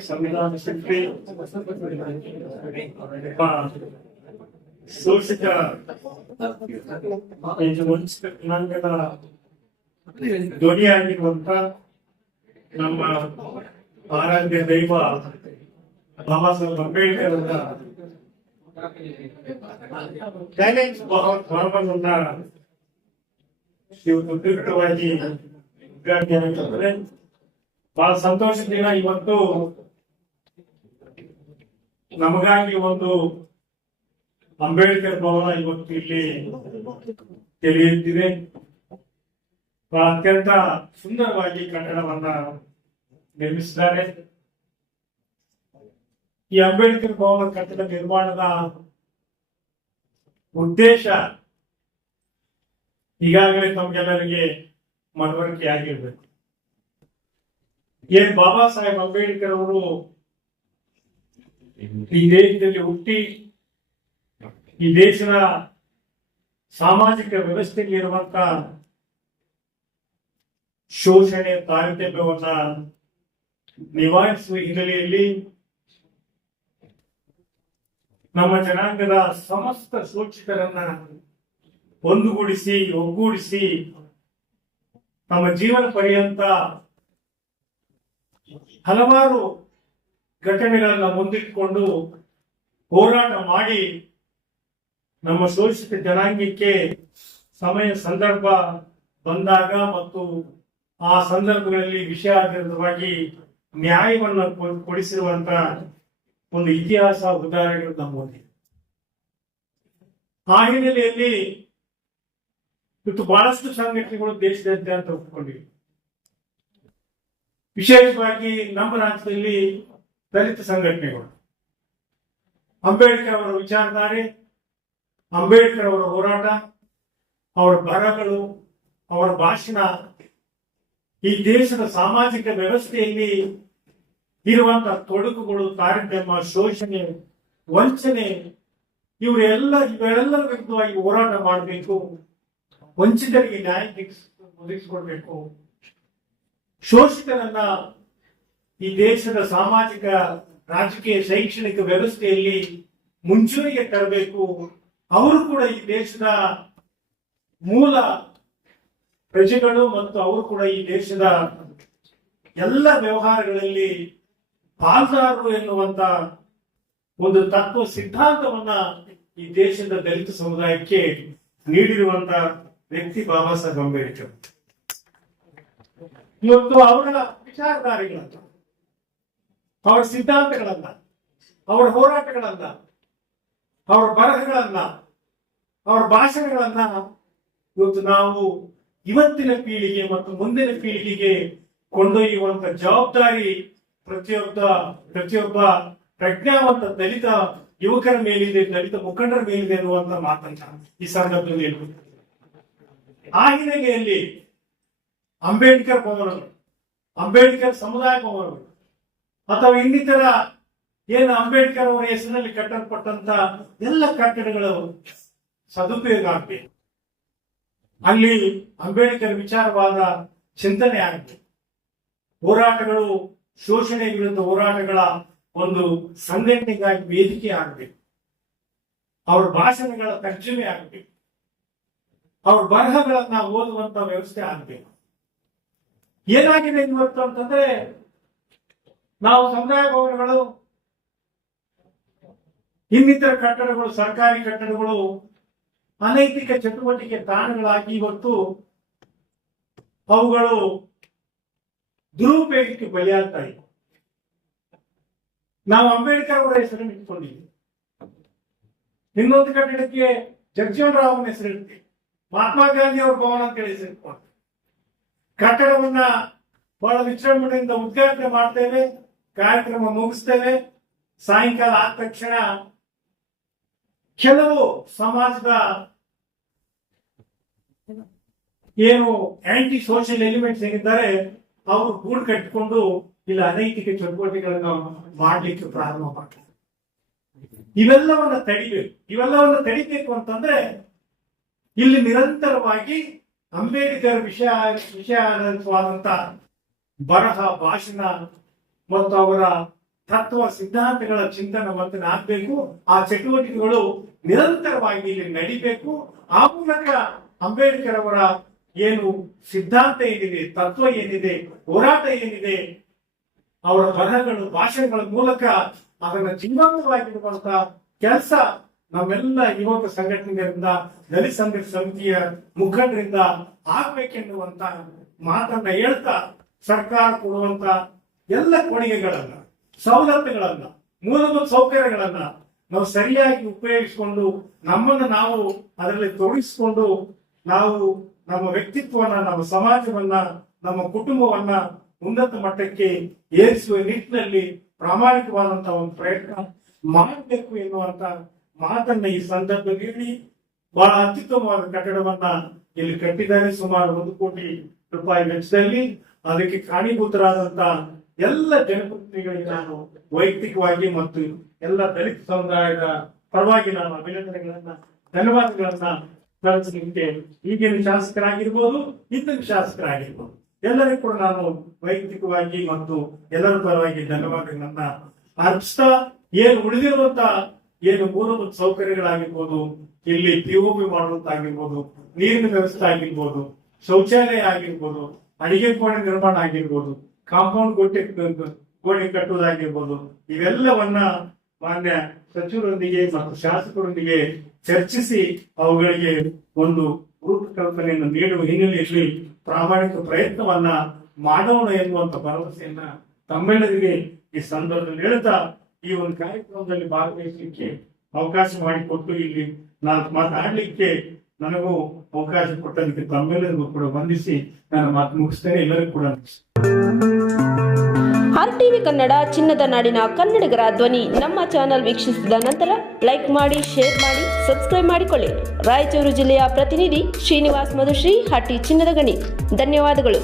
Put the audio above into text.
ಸಂವಿಧಾನ ಶಿಲ್ಪಿ ಸೂಚಿತ ಧ್ವನಿಯಾಗಿರುವಂತ ನಮ್ಮ ಆರಾಧ್ಯ ದೈವ ಬಾಬಾ ಸಾಹೇಬ್ ಅಂಬೇಡ್ಕರ್ ಅವರ ಬಹಳ ಭಾವವನ್ನ ಇವತ್ತು ಉದ್ಯುಕ್ತವಾಗಿ ಅಂತಂದ್ರೆ ಬಹಳ ಸಂತೋಷದಿಂದ ಇವತ್ತು ನಮಗಾಗಿ ಒಂದು ಅಂಬೇಡ್ಕರ್ ಭವನ ಇವತ್ತು ಇಲ್ಲಿ ತೆರೆಯುತ್ತಿದೆ. ಬಹಳ ಅತ್ಯಂತ ಸುಂದರವಾಗಿ ಕಟ್ಟಡವನ್ನ ನಿರ್ಮಿಸಿದ್ದಾರೆ. ಈ ಅಂಬೇಡ್ಕರ್ ಭವನ ಕಟ್ಟಡ ನಿರ್ಮಾಣದ ಉದ್ದೇಶ ಈಗಾಗಲೇ ತಮ್ಗೆಲ್ಲರಿಗೆ ಮನವರಿಕೆ ಆಗಿರ್ಬೇಕು ಏನ್ ಬಾಬಾ ಸಾಹೇಬ್ ಅಂಬೇಡ್ಕರ್ ಅವರು ಈ ದೇಶದಲ್ಲಿ ಹುಟ್ಟಿ ಈ ದೇಶದ ಸಾಮಾಜಿಕ ವ್ಯವಸ್ಥೆಯಲ್ಲಿ ಇರುವಂತ ಶೋಷಣೆ ತಾರತಮ್ಯವನ್ನ ನಿವಾರಿಸುವ ಹಿನ್ನೆಲೆಯಲ್ಲಿ ನಮ್ಮ ಜನಾಂಗದ ಸಮಸ್ತ ಶೋಷಿತರನ್ನ ಒಂದುಗೂಡಿಸಿ ಒಗ್ಗೂಡಿಸಿ ನಮ್ಮ ಜೀವನ ಪರ್ಯಂತ ಹಲವಾರು ಘಟನೆಗಳನ್ನ ಮುಂದಿಟ್ಟುಕೊಂಡು ಹೋರಾಟ ಮಾಡಿ ನಮ್ಮ ಶೋಷಿತ ಜನಾಂಗಕ್ಕೆ ಸಮಯ ಸಂದರ್ಭ ಬಂದಾಗ ಮತ್ತು ಆ ಸಂದರ್ಭಗಳಲ್ಲಿ ವಿಷಯಾಧಾರಿತವಾಗಿ ನ್ಯಾಯವನ್ನ ಕೊಡಿಸಿರುವಂತ ಒಂದು ಇತಿಹಾಸ ಉದಾಹರಣೆಗಳು ನಮ್ಮಲ್ಲಿ ಆ ಹಿನ್ನೆಲೆಯಲ್ಲಿ ಇವತ್ತು ಬಹಳಷ್ಟು ಸಂಘಟನೆಗಳು ದೇಶದಾದ್ಯಂತ ಒಪ್ಪಿಕೊಂಡಿವೆ ವಿಶೇಷವಾಗಿ ನಮ್ಮ ರಾಜ್ಯದಲ್ಲಿ ದಲಿತ ಸಂಘಟನೆಗಳು. ಅಂಬೇಡ್ಕರ್ ಅವರ ವಿಚಾರಧಾರೆ, ಅಂಬೇಡ್ಕರ್ ಅವರ ಹೋರಾಟ, ಅವರ ಬರಗಳು ಅವರ ಭಾಷಣ, ಈ ದೇಶದ ಸಾಮಾಜಿಕ ವ್ಯವಸ್ಥೆಯಲ್ಲಿ ಇರುವಂತಹ ತೊಡಕುಗಳು, ತಾರತಮ್ಯ, ಶೋಷಣೆ, ವಂಚನೆ, ಇವರೆಲ್ಲ ಇವೆಲ್ಲರ ವಿರುದ್ಧವಾಗಿ ಹೋರಾಟ ಮಾಡಬೇಕು. ವಂಚಿತರಿಗೆ ನ್ಯಾಯ ಒದಗಿಸ್- ಒದಗಿಸಿಕೊಡ್ಬೇಕು. ಶೋಷಿತರನ್ನ ಈ ದೇಶದ ಸಾಮಾಜಿಕ, ರಾಜಕೀಯ, ಶೈಕ್ಷಣಿಕ ವ್ಯವಸ್ಥೆಯಲ್ಲಿ ಮುಂಚೂಣಿಗೆ ತರಬೇಕು. ಅವರು ಕೂಡ ಈ ದೇಶದ ಮೂಲ ಪ್ರಜೆಗಳು ಮತ್ತು ಅವರು ಕೂಡ ಈ ದೇಶದ ಎಲ್ಲ ವ್ಯವಹಾರಗಳಲ್ಲಿ ಪಾಲ್ದಾರರು ಎನ್ನುವಂತ ಒಂದು ತತ್ವ ಸಿದ್ಧಾಂತವನ್ನ ಈ ದೇಶದ ದಲಿತ ಸಮುದಾಯಕ್ಕೆ ನೀಡಿರುವಂತ ವ್ಯಕ್ತಿ ಬಾಬಾ ಸಾಹೇಬ್ ಅಂಬೇಡ್ಕರ್ ಇವತ್ತು ಅವರ ವಿಚಾರಧಾರೆಗಳನ್ನ ಅವರ ಸಿದ್ಧಾಂತಗಳನ್ನ ಅವರ ಹೋರಾಟಗಳನ್ನ ಅವರ ಬರಹಗಳನ್ನ ಅವರ ಭಾಷಣಗಳನ್ನ ಇವತ್ತು ನಾವು ಇವತ್ತಿನ ಪೀಳಿಗೆ ಮತ್ತು ಮುಂದಿನ ಪೀಳಿಗೆಗೆ ಕೊಂಡೊಯ್ಯುವಂತ ಜವಾಬ್ದಾರಿ ಪ್ರತಿಯೊಬ್ಬ ಪ್ರತಿಯೊಬ್ಬ ಪ್ರಜ್ಞಾವಂತ ದಲಿತ ಯುವಕರ ಮೇಲಿದೆ, ದಲಿತ ಮುಖಂಡರ ಮೇಲಿದೆ ಅನ್ನುವಂತ ಮಾತನ್ನ ಈ ಸಂದರ್ಭದಲ್ಲಿ. ಆ ಹಿನ್ನೆಲೆಯಲ್ಲಿ ಅಂಬೇಡ್ಕರ್ ಭವನಗಳು ಅಂಬೇಡ್ಕರ್ ಸಮುದಾಯ ಭವನಗಳು ಅಥವಾ ಇನ್ನಿತರ ಏನು ಅಂಬೇಡ್ಕರ್ ಅವರ ಹೆಸರಿನಲ್ಲಿ ಕಟ್ಟಲ್ಪಟ್ಟಂತ ಎಲ್ಲ ಕಟ್ಟಡಗಳು ಸದುಪಯೋಗ ಆಗ್ಬೇಕು. ಅಲ್ಲಿ ಅಂಬೇಡ್ಕರ್ ವಿಚಾರವಾದ ಚಿಂತನೆ ಆಗಬೇಕು ಹೋರಾಟಗಳು, ಶೋಷಣೆ ವಿರುದ್ಧ ಹೋರಾಟಗಳ ಒಂದು ಸಂಘಟನೆಗಾಗಿ ವೇದಿಕೆ ಆಗಬೇಕು. ಅವರ ಭಾಷಣಗಳ ತರ್ಜುಮೆ ಆಗಬೇಕು. ಅವ್ರ ಬರಹಗಳನ್ನ ಓದುವಂತ ವ್ಯವಸ್ಥೆ ಆಗ್ಬೇಕು. ಏನಾಗಿದೆ ಇವತ್ತು ಅಂತಂದ್ರೆ, ನಾವು ಸಮುದಾಯ ಭವನಗಳು, ಇನ್ನಿತರ ಕಟ್ಟಡಗಳು, ಸರ್ಕಾರಿ ಕಟ್ಟಡಗಳು, ಅನೈತಿಕ ಚಟುವಟಿಕೆ ತಾಣಗಳಾಗಿ ಇವತ್ತು ಅವುಗಳು ದುರುಪಯೋಗಕ್ಕೆ ಬಲಿಯಾಗ್ತಾ ಇವೆ. ನಾವು ಅಂಬೇಡ್ಕರ್ ಅವರ ಹೆಸರನ್ನು ಇಟ್ಕೊಂಡಿದ್ದೀವಿ. ಇನ್ನೊಂದು ಕಟ್ಟಡಕ್ಕೆ ಜಗಜೀವನ್ ರಾವ್ ಅವನ ಹೆಸರಿಡ್ತೀವಿ ಮಹಾತ್ಮ ಗಾಂಧಿ ಅವ್ರ ಭವನ ಅಂತ ಹೇಳಿ ಕಟ್ಟಡವನ್ನ ಬಹಳ ವಿಜೃಂಭಣೆಯಿಂದ ಉದ್ಘಾಟನೆ ಮಾಡ್ತೇವೆ, ಕಾರ್ಯಕ್ರಮ ಮುಗಿಸ್ತೇವೆ. ಸಾಯಂಕಾಲ ಆದ ತಕ್ಷಣ ಕೆಲವು ಸಮಾಜದ ಏನು ಆಂಟಿ ಸೋಷಿಯಲ್ ಎಲಿಮೆಂಟ್ಸ್ ಏನಿದ್ದಾರೆ, ಅವರು ಗೂಡು ಕಟ್ಟಿಕೊಂಡು ಇಲ್ಲ ಅನೈತಿಕ ಚಟುವಟಿಕೆಗಳನ್ನ ಮಾಡಲಿಕ್ಕೆ ಪ್ರಾರಂಭ ಮಾಡ್ತಾರೆ. ಇವೆಲ್ಲವನ್ನ ತಡಿಬೇಕು. ಇವೆಲ್ಲವನ್ನ ತಡಿಬೇಕು ಅಂತಂದ್ರೆ ಇಲ್ಲಿ ನಿರಂತರವಾಗಿ ಅಂಬೇಡ್ಕರ್ ವಿಷಯ ವಿಷಯವಾದಂತ ಬರಹ, ಭಾಷಣ ಮತ್ತು ಅವರ ತತ್ವ, ಸಿದ್ಧಾಂತಗಳ ಚಿಂತನ ಮತ್ತು ಆಗ್ಬೇಕು ಆ ಚಟುವಟಿಕೆಗಳು ನಿರಂತರವಾಗಿ ಇಲ್ಲಿ ನಡಿಬೇಕು. ಆ ಮೂಲಕ ಅಂಬೇಡ್ಕರ್ ಅವರ ಏನು ಸಿದ್ಧಾಂತ ಏನಿದೆ, ತತ್ವ ಏನಿದೆ, ಹೋರಾಟ ಏನಿದೆ, ಅವರ ಬರಹಗಳು, ಭಾಷಣಗಳ ಮೂಲಕ ಅದನ್ನು ಜೀವಂತವಾಗಿರುವಂತಹ ಕೆಲಸ ನಮ್ಮೆಲ್ಲ ಯುವಕ ಸಂಘಟನೆಗಳಿಂದ ದಲಿತ ಸಂಘರ್ಷ ಸಮಿತಿಯ ಮುಖಂಡರಿಂದ ಆಗ್ಬೇಕೆನ್ನುವಂತ ಮಾತನ್ನ ಹೇಳ್ತಾ ಸರ್ಕಾರ ಕೊಡುವಂತ ಎಲ್ಲ ಕೊಡುಗೆಗಳನ್ನ, ಸವಲತ್ತುಗಳನ್ನ, ಮೂಲಭೂತ ಸೌಕರ್ಯಗಳನ್ನ ನಾವು ಸರಿಯಾಗಿ ಉಪಯೋಗಿಸಿಕೊಂಡು ನಮ್ಮನ್ನು ನಾವು ಅದರಲ್ಲಿ ತೊಡಗಿಸಿಕೊಂಡು ನಾವು ನಮ್ಮ ವ್ಯಕ್ತಿತ್ವವನ್ನ, ನಮ್ಮ ಸಮಾಜವನ್ನ, ನಮ್ಮ ಕುಟುಂಬವನ್ನ ಉನ್ನತ ಮಟ್ಟಕ್ಕೆ ಏರಿಸುವ ನಿಟ್ಟಿನಲ್ಲಿ ಪ್ರಾಮಾಣಿಕವಾದಂತಹ ಒಂದು ಪ್ರಯತ್ನ ಮಾಡಬೇಕು ಎನ್ನುವಂತ ಮಾತನ್ನ ಈ ಸಂದರ್ಭದಲ್ಲಿ ಬಹಳ ಅತ್ಯುತ್ತಮವಾದ ಕಟ್ಟಡವನ್ನ ಇಲ್ಲಿ ಕಟ್ಟಿದ್ದಾರೆ. ಸುಮಾರು ಒಂದು ಕೋಟಿ ರೂಪಾಯಿ ವೆಚ್ಚದಲ್ಲಿ ಅದಕ್ಕೆ ಕಾರಣೀಭೂತರಾದಂತ ಎಲ್ಲ ಜನಪ್ರತಿನಿಧಿಗಳಿಗೆ ನಾನು ವೈಯಕ್ತಿಕವಾಗಿ ಮತ್ತು ಎಲ್ಲ ದಲಿತ ಸಮುದಾಯದ ಪರವಾಗಿ ನಾನು ಅಭಿನಂದನೆಗಳನ್ನ, ಧನ್ಯವಾದಗಳನ್ನ ಸಲ್ಲಿಸಲಿಕ್ಕೆ ಈಗಿನ ಶಾಸಕರಾಗಿರ್ಬೋದು ಹಿಂದಿನ ಶಾಸಕರಾಗಿರ್ಬೋದು. ಎಲ್ಲರಿಗೂ ಕೂಡ ನಾನು ವೈಯಕ್ತಿಕವಾಗಿ ಮತ್ತು ಎಲ್ಲರ ಪರವಾಗಿ ಧನ್ಯವಾದಗಳನ್ನ ಅರ್ಪಿಸ್ತಾ, ಏನು ಉಳಿದಿರುವಂತ ಏನು ಮೂಲಭೂತ ಸೌಕರ್ಯಗಳಾಗಿರ್ಬೋದು, ಇಲ್ಲಿ ಪಿಒಪಿ ಮಾಡುವಂತಾಗಿರ್ಬೋದು, ನೀರಿನ ವ್ಯವಸ್ಥೆ ಆಗಿರ್ಬೋದು, ಶೌಚಾಲಯ ಆಗಿರ್ಬೋದು, ಅಡಿಗೆ ಕೋಣೆ ನಿರ್ಮಾಣ ಆಗಿರ್ಬೋದು ಕಾಂಪೌಂಡ್ ಗೋಟೆ ಕೋಣೆ ಕಟ್ಟುವುದಾಗಿರ್ಬೋದು, ಇವೆಲ್ಲವನ್ನ ಮಾನ್ಯ ಸಚಿವರೊಂದಿಗೆ ಮತ್ತು ಶಾಸಕರೊಂದಿಗೆ ಚರ್ಚಿಸಿ ಅವುಗಳಿಗೆ ಒಂದು ರೂಪಕಲ್ಪನೆಯನ್ನು ನೀಡುವ ಹಿನ್ನೆಲೆಯಲ್ಲಿ ಪ್ರಾಮಾಣಿಕ ಪ್ರಯತ್ನವನ್ನ ಮಾಡೋಣ ಎನ್ನುವಂತ ಭರವಸೆಯನ್ನ ತಮ್ಮೆಲ್ಲರಿಗೆ ಈ ಸಂದರ್ಭದಲ್ಲಿ ಹೇಳ್ತಾ ಈ ಒಂದು ಕಾರ್ಯಕ್ರಮದಲ್ಲಿ ಭಾಗವಹಿಸಲಿಕ್ಕೆ ಅವಕಾಶ ಮಾಡಿಕೊಟ್ಟು ಇಲ್ಲಿ ನಾನು ಮಾತಾಡಲಿಕ್ಕೆ ನನಗೂ ಅವಕಾಶ ಕೊಟ್ಟದಕ್ಕೆ ತಮ್ಮೆಲ್ಲರಿಗೂ ಕೂಡ ವಂದಿಸಿ ನನ್ನ ಮಾತು ಮುಗಿಸ್ತೇನೆ, ಎಲ್ಲರಿಗೂ ಕೂಡ ಆರ್ ಟಿವಿ ಕನ್ನಡ, ಚಿನ್ನದ ನಾಡಿನ ಕನ್ನಡಿಗರ ಧ್ವನಿ. ನಮ್ಮ ಚಾನೆಲ್ ವೀಕ್ಷಿಸಿದ ನಂತರ ಲೈಕ್ ಮಾಡಿ, ಶೇರ್ ಮಾಡಿ, ಸಬ್ಸ್ಕ್ರೈಬ್ ಮಾಡಿಕೊಳ್ಳಿ. ರಾಯಚೂರು ಜಿಲ್ಲೆಯ ಪ್ರತಿನಿಧಿ ಶ್ರೀನಿವಾಸ್ ಮಧುಶ್ರೀ ಹಟ್ಟಿ ಚಿನ್ನದ ಗಣಿ. ಧನ್ಯವಾದಗಳು.